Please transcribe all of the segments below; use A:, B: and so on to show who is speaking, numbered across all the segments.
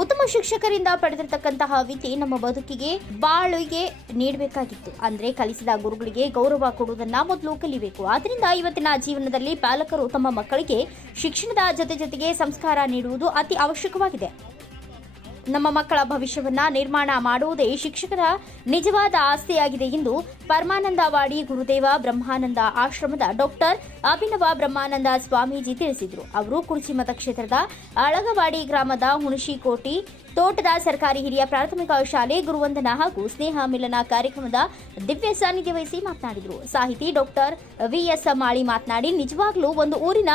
A: ಉತ್ತಮ ಶಿಕ್ಷಕರಿಂದ ಪಡೆದಿರತಕ್ಕಂತಹ ವಿದ್ಯೆ ನಮ್ಮ ಬದುಕಿಗೆ ಬಾಳಿಗೆ ನೀಡಬೇಕಾಗಿತ್ತು. ಅಂದ್ರೆ ಕಲಿಸಿದ ಗುರುಗಳಿಗೆ ಗೌರವ ಕೊಡುವುದನ್ನ ಮೊದಲು ಕಲಿಬೇಕು. ಆದ್ರಿಂದ ಇವತ್ತಿನ ಜೀವನದಲ್ಲಿ ಪಾಲಕರು ತಮ್ಮ ಮಕ್ಕಳಿಗೆ ಶಿಕ್ಷಣದ ಜೊತೆ ಜೊತೆಗೆ ಸಂಸ್ಕಾರ ನೀಡುವುದು ಅತಿ ಅವಶ್ಯಕವಾಗಿದೆ. ನಮ್ಮ ಮಕ್ಕಳ ಭವಿಷ್ಯವನ್ನ ನಿರ್ಮಾಣ ಮಾಡುವುದೇ ಶಿಕ್ಷಕರ ನಿಜವಾದ ಆಸ್ತಿಯಾಗಿದೆ ಎಂದು ಪರಮಾನಂದವಾಡಿ ಗುರುದೇವ ಬ್ರಹ್ಮಾನಂದ ಆಶ್ರಮದ ಡಾಕ್ಟರ್ ಅಭಿನವ ಬ್ರಹ್ಮಾನಂದ ಸ್ವಾಮೀಜಿ ತಿಳಿಸಿದರು. ಅವರು ಕುರ್ಚಿ ಮತಕ್ಷೇತ್ರದ ಅಳಗವಾಡಿ ಗ್ರಾಮದ ಹುಣಶಿಕೋಟಿ ತೋಟದ ಸರ್ಕಾರಿ ಹಿರಿಯ ಪ್ರಾಥಮಿಕ ಶಾಲೆ ಗುರುವಂದನ ಹಾಗೂ ಸ್ನೇಹ ಮಿಲನ ಕಾರ್ಯಕ್ರಮದ ದಿವ್ಯ ಸಾನ್ನಿಧ್ಯ ವಹಿಸಿ ಮಾತನಾಡಿದರು. ಸಾಹಿತಿ ಡಾಕ್ಟರ್ ವಿಎಸ್ ಮಾಳಿ ಮಾತನಾಡಿ, ನಿಜವಾಗ್ಲೂ ಒಂದು ಊರಿನ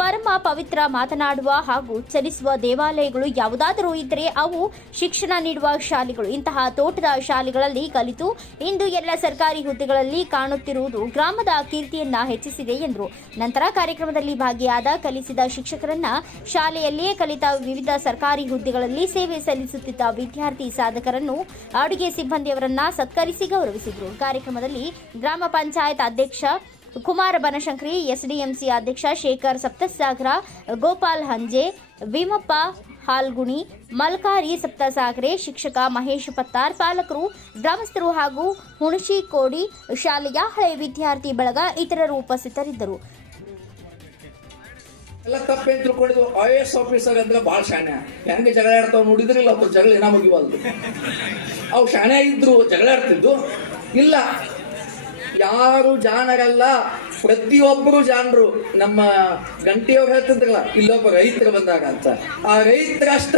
A: ಪರಮ ಪವಿತ್ರ ಮಾತನಾಡುವ ಹಾಗೂ ಚಲಿಸುವ ದೇವಾಲಯಗಳು ಯಾವುದಾದರೂ ಇದ್ದರೆ ಅವು ಶಿಕ್ಷಣ ನೀಡುವ ಶಾಲೆಗಳು. ಇಂತಹ ತೋಟದ ಶಾಲೆಗಳಲ್ಲಿ ಕಲಿತು ಇಂದು ಎಲ್ಲ ಸರ್ಕಾರಿ ಹುದ್ದೆಗಳಲ್ಲಿ ಕಾಣುತ್ತಿರುವುದು ಗ್ರಾಮದ ಕೀರ್ತಿಯನ್ನ ಹೆಚ್ಚಿಸಿದೆ ಎಂದರು. ನಂತರ ಕಾರ್ಯಕ್ರಮದಲ್ಲಿ ಭಾಗಿಯಾದ ಕಲಿಸಿದ ಶಿಕ್ಷಕರನ್ನ ಶಾಲೆಯಲ್ಲಿಯೇ ಕಲಿತ ವಿವಿಧ ಸರ್ಕಾರಿ ಹುದ್ದೆಗಳಲ್ಲಿ ಸೇವೆ ಸಲ್ಲಿಸುತ್ತಿದ್ದ ವಿದ್ಯಾರ್ಥಿ ಸಾಧಕರನ್ನು ಅಡುಗೆ ಸಿಬ್ಬಂದಿಯವರನ್ನ ಸತ್ಕರಿಸಿ ಗೌರವಿಸಿದರು. ಕಾರ್ಯಕ್ರಮದಲ್ಲಿ ಗ್ರಾಮ ಪಂಚಾಯತ್ ಅಧ್ಯಕ್ಷ ಕುಮಾರ ಬನಶಂಕರಿ, ಎಸ್ಡಿಎಂಸಿ ಅಧ್ಯಕ್ಷ ಶೇಖರ್ ಸಪ್ತಸಾಗರ, ಗೋಪಾಲ್ ಹಂಜೆ ವಿಮಪ್ಪ ಹಾಲ್ಗುಣಿ, ಮಲ್ಕಾರಿ ಸಪ್ತಸಾಗರೆ ಶಿಕ್ಷಕ ಮಹೇಶ್ ಪತ್ತಾರ್, ಪಾಲಕರು, ಗ್ರಾಮಸ್ಥರು ಹಾಗೂ ಹುಣಶಿಕೋಡಿ ಶಾಲೆಯ ಹಳೆ ವಿದ್ಯಾರ್ಥಿ ಬಳಗ ಇತರರು ಉಪಸ್ಥಿತರಿದ್ದರು.
B: ಎಲ್ಲ ತಪ್ಪೇನ್ ತಿಳ್ಕೊಂಡಿದ್ವು ಐ ಎಸ್ ಆಫೀಸರ್ ಅಂದ್ರೆ ಬಹಳ ಶಾಣೆ. ಹೆಂಗೆ ಜಗಳ ಆಡ್ತಾವ್ ನೋಡಿದ್ರಿಲ್ಲ, ಅವ್ರು ಜಗಳ ಏನ ಮುಗಿವಲ್ದು. ಅವು ಶಾಣೆ ಇದ್ರು, ಜಗಳ ಆಡ್ತಿದ್ದು ಇಲ್ಲ ಯಾರು ಜಾಣರಲ್ಲ. ಪ್ರತಿಯೊಬ್ಬರು ಜಾಣರು. ನಮ್ಮ ಗಂಟಿಯವ್ರು ಹೇಳ್ತಿದ್ರಲ್ಲ, ಇಲ್ಲೊಬ್ಬ ರೈತರು ಬಂದಾಗ ಅಂತ. ಆ ರೈತರಷ್ಟ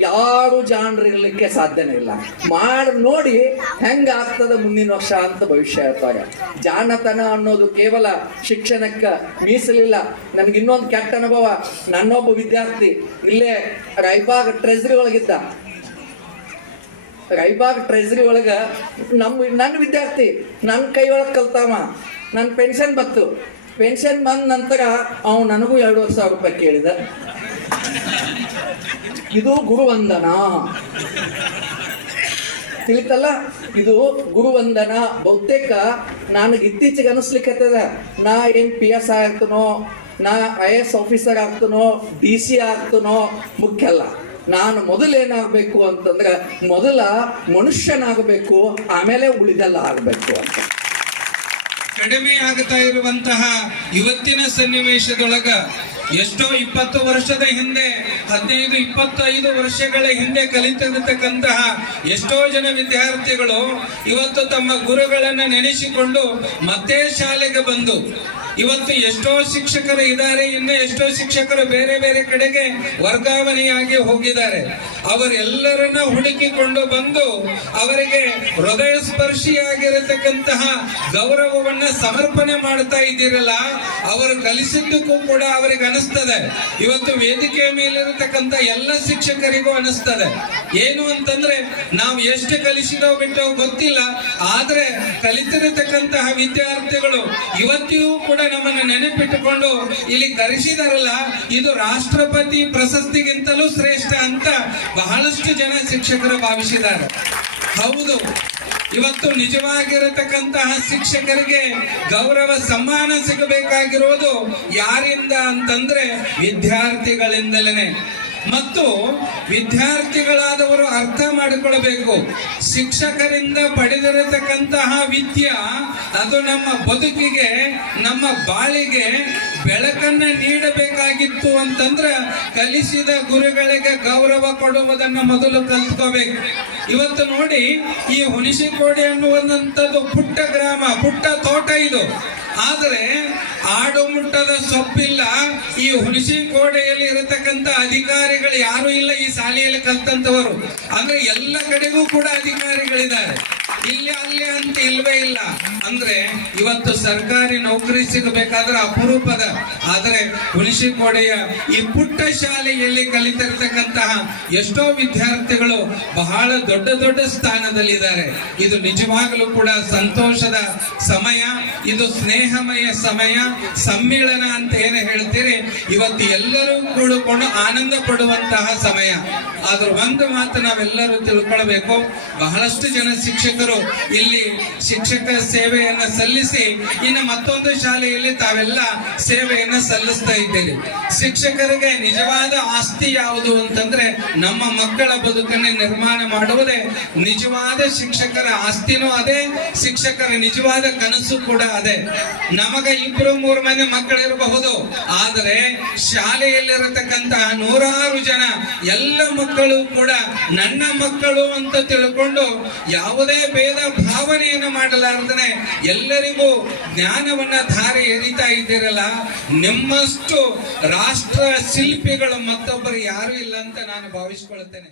B: ಯಾರು ಜಾಣರು ಇರ್ಲಿಕ್ಕೆ ಸಾಧ್ಯನೇ ಇಲ್ಲ. ಮಾಡಿ ನೋಡಿ ಹೆಂಗ ಆಗ್ತದ ಮುಂದಿನ ವರ್ಷ ಅಂತ ಭವಿಷ್ಯ ಹೇಳ್ತಾರೆ. ಜಾಣತನ ಅನ್ನೋದು ಕೇವಲ ಶಿಕ್ಷಣಕ್ಕೆ ಮೀಸಲಿಲ್ಲ. ನನ್ಗೆ ಇನ್ನೊಂದು ಕೆಟ್ಟ ಅನುಭವ. ನನ್ನೊಬ್ಬ ವಿದ್ಯಾರ್ಥಿ ಇಲ್ಲೇ ರೈಬಾಗ್ ಟ್ರೆಜರಿ ಒಳಗಿದ್ದ. ರಾಯಬಾಗ್ ಟ್ರೆಜರಿ ಒಳಗ ನಮ್ಮ ನನ್ನ ವಿದ್ಯಾರ್ಥಿ ನನ್ನ ಕೈ ಒಳಗೆ ಕಲ್ತಾವ ನನ್ನ ಪೆನ್ಷನ್ ಬಂತು. ಪೆನ್ಷನ್ ಬಂದ ನಂತರ ಅವ್ ನನಗೂ ಎರಡೂವರೆ ಸಾವಿರ ರೂಪಾಯಿ ಕೇಳಿದ. ಇದು ಗುರುವಂದನ. ತಿಳಿತಲ್ಲ? ಇದು ಗುರುವಂದನ. ಬಹುತೇಕ ನನಗೆ ಇತ್ತೀಚೆಗೆ ಅನಿಸ್ಲಿಕ್ಕತ್ತದ ನಾ ಏನ್ ಪಿ ಎಸ್ ಆಗ್ತನೋ, ನಾ ಐ ಎಸ್ ಆಫೀಸರ್ ಆಗ್ತನೋ, ಡಿ ಸಿ ಆಗ್ತನೋ, ಮುಖ್ಯ ಅಲ್ಲ. ನಾನು ಮೊದಲೇನಾಗಬೇಕು ಅಂತಂದ್ರೆ ಮೊದಲ ಮನುಷ್ಯನಾಗಬೇಕು, ಆಮೇಲೆ ಉಳಿದೆಲ್ಲ ಆಗಬೇಕು ಅಂತ.
C: ಕಡಿಮೆ ಆಗ್ತಾ ಇರುವಂತಹ ಇವತ್ತಿನ ಸನ್ನಿವೇಶದೊಳಗ ಎಷ್ಟೋ ಇಪ್ಪತ್ತು ವರ್ಷದ ಹಿಂದೆ, ಹದಿನೈದು, ಇಪ್ಪತ್ತೈದು ವರ್ಷಗಳ ಹಿಂದೆ ಕಲಿತಿರತಕ್ಕಂತಹ ಎಷ್ಟೋ ಜನ ವಿದ್ಯಾರ್ಥಿಗಳು ಇವತ್ತು ತಮ್ಮ ಗುರುಗಳನ್ನು ನೆನೆಸಿಕೊಂಡು ಮತ್ತೆ ಶಾಲೆಗೆ ಬಂದು ಇವತ್ತು ಎಷ್ಟೋ ಶಿಕ್ಷಕರು ಇದ್ದಾರೆ, ಇನ್ನು ಎಷ್ಟೋ ಶಿಕ್ಷಕರು ಬೇರೆ ಬೇರೆ ಕಡೆಗೆ ವರ್ಗಾವಣೆಯಾಗಿ ಹೋಗಿದ್ದಾರೆ. ಅವರೆಲ್ಲರನ್ನ ಹುಡುಕಿಕೊಂಡು ಬಂದು ಅವರಿಗೆ ಹೃದಯ ಸ್ಪರ್ಶಿಯಾಗಿರತಕ್ಕಂತಹ ಗೌರವವನ್ನ ಸಮರ್ಪಣೆ ಮಾಡ್ತಾ ಇದ್ದೀರಲ್ಲ, ಅವರು ಕಲಿಸಿದ್ದಕ್ಕೂ ಕೂಡ ಅವರಿಗೆ ಅನಿಸ್ತದೆ. ಇವತ್ತು ವೇದಿಕೆಯ ಮೇಲಿರತಕ್ಕಂತ ಎಲ್ಲ ಶಿಕ್ಷಕರಿಗೂ ಅನಿಸ್ತದೆ. ಏನು ಅಂತಂದ್ರೆ, ನಾವು ಎಷ್ಟು ಕಲಿಸಿದೋ ಬಿಟ್ಟೋ ಗೊತ್ತಿಲ್ಲ, ಆದ್ರೆ ಕಲಿತಿರತಕ್ಕಂತಹ ವಿದ್ಯಾರ್ಥಿಗಳು ಇವತ್ತಿಗೂ ಕೂಡ ನಮ್ಮನ್ನ ನೆನಪಿಟ್ಟುಕೊಂಡು ಇಲ್ಲಿ ಕರೆಸಿದಾರಲ್ಲ, ಇದು ರಾಷ್ಟ್ರಪತಿ ಪ್ರಶಸ್ತಿಗಿಂತಲೂ ಶ್ರೇಷ್ಠ ಅಂತ ಬಹಳಷ್ಟು ಜನ ಶಿಕ್ಷಕರು ಭಾವಿಸಿದ್ದಾರೆ. ಹೌದು, ಇವತ್ತು ನಿಜವಾಗಿರತಕ್ಕಂತಹ ಶಿಕ್ಷಕರಿಗೆ ಗೌರವ ಸಮ್ಮಾನ ಸಿಗಬೇಕಾಗಿರೋದು ಯಾರಿಂದ ಅಂತಂದ್ರೆ ವಿದ್ಯಾರ್ಥಿಗಳಿಂದಲೇ. ಮತ್ತು ವಿದ್ಯಾರ್ಥಿಗಳಾದವರು ಅರ್ಥ ಮಾಡಿಕೊಳ್ಳಬೇಕು. ಶಿಕ್ಷಕರಿಂದ ಪಡೆದಿರತಕ್ಕಂತಹ ವಿದ್ಯೆ, ಅದು ನಮ್ಮ ಬದುಕಿಗೆ, ನಮ್ಮ ಬಾಳಿಗೆ ಬೆಳಕನ್ನ ನೀಡಬೇಕಾಗಿತ್ತು ಅಂತಂದ್ರೆ ಕಲಿಸಿದ ಗುರುಗಳಿಗೆ ಗೌರವ ಕೊಡುವುದನ್ನ ಮೊದಲು ಕಲ್ತ್ಕೋಬೇಕು. ಇವತ್ತು ನೋಡಿ ಈ ಹುಣಸಿಕೋಡಿ ಅನ್ನುವಂಥದ್ದು ಪುಟ್ಟ ಗ್ರಾಮ, ಪುಟ್ಟ ತೋಟ ಇದು. ಆದರೆ ಆಡು ಮುಟ್ಟದ ಸೊಪ್ಪಿಲ್ಲ, ಈ ಹುಣಸಿಕೋಟೆಯಲ್ಲಿ ಇರತಕ್ಕಂತ ಅಧಿಕಾರಿಗಳು ಯಾರು ಇಲ್ಲ ಈ ಶಾಲೆಯಲ್ಲಿ ಕಲ್ತಂತವರು. ಅಂದ್ರೆ ಎಲ್ಲ ಕಡೆಗೂ ಕೂಡ ಅಧಿಕಾರಿಗಳಿದ್ದಾರೆ. ಇಲ್ಲಿ ಅಲ್ಲಿ ಅಂತ ಇಲ್ವೇ ಇಲ್ಲ. ಅಂದ್ರೆ ಇವತ್ತು ಸರ್ಕಾರಿ ನೌಕರಿ ಸಿಗಬೇಕಾದ್ರೆ ಅಪರೂಪದ. ಆದರೆ ಹುಣಸಿಕೋಟೆಯ ಈ ಪುಟ್ಟ ಶಾಲೆಯಲ್ಲಿ ಕಲಿತಿರ್ತಕ್ಕಂತಹ ಎಷ್ಟೋ ವಿದ್ಯಾರ್ಥಿಗಳು ಬಹಳ ದೊಡ್ಡ ದೊಡ್ಡ ಸ್ಥಾನದಲ್ಲಿದ್ದಾರೆ. ಇದು ನಿಜವಾಗಲೂ ಕೂಡ ಸಂತೋಷದ ಸಮಯ, ಇದು ಸ್ನೇಹಮಯ ಸಮಯ, ಸಮ್ಮಿಳನ ಅಂತ ಏನು ಹೇಳ್ತೀರಿ, ಇವತ್ತು ಎಲ್ಲರೂ ಕೂಡಿಕೊಂಡು ಆನಂದ ಪಡುವಂತಹ ಸಮಯ. ಆದ್ರೆ ಒಂದು ಮಾತು ನಾವೆಲ್ಲರೂ ತಿಳ್ಕೊಳ್ಬೇಕು, ಬಹಳಷ್ಟು ಜನ ಶಿಕ್ಷಕರು ಇಲ್ಲಿ ಶಿಕ್ಷಕ ಸೇವೆಯನ್ನ ಸಲ್ಲಿಸಿ ಇನ್ನು ಮತ್ತೊಂದು ಶಾಲೆಯಲ್ಲಿ ತಾವೆಲ್ಲ ಸೇವೆಯನ್ನ ಸಲ್ಲಿಸ್ತಾ ಇದ್ದೀರಿ. ಶಿಕ್ಷಕರಿಗೆ ನಿಜವಾದ ಆಸ್ತಿ ಯಾವುದು ಅಂತಂದ್ರೆ ನಮ್ಮ ಮಕ್ಕಳ ಬದುಕನ್ನೇ ನಿರ್ಮಾಣ ಮಾಡುವುದೇ. ನಿಜವಾದ ಶಿಕ್ಷಕರ ಆಸ್ತಿನೂ ಅದೇ, ಶಿಕ್ಷಕರ ನಿಜವಾದ ಕನಸು ಕೂಡ ಅದೇ. ನಮಗ ಇಬ್ಬರು ಮೂರು ಮನೆ ಮಕ್ಕಳಿರಬಹುದು, ಆದರೆ ಶಾಲೆಯಲ್ಲಿರತಕ್ಕಂತಹ ನೂರಾರು ಜನ ಎಲ್ಲ ಮಕ್ಕಳು ಕೂಡ ನನ್ನ ಮಕ್ಕಳು ಅಂತ ತಿಳ್ಕೊಂಡು ಯಾವುದೇ ಭೇದ ಭಾವನೆಯನ್ನು ಮಾಡಲಾರದನೆ ಎಲ್ಲರಿಗೂ ಜ್ಞಾನವನ್ನ ಧಾರೆ ಎರಿತಾ ಇದ್ದೀರಲ್ಲ ನಿಮ್ಮಷ್ಟು ರಾಷ್ಟ್ರ ಶಿಲ್ಪಿಗಳು ಮತ್ತೊಬ್ಬರು ಯಾರು ಇಲ್ಲ ಅಂತ ನಾನು ಭಾವಿಸಿಕೊಳ್ಳುತ್ತೇನೆ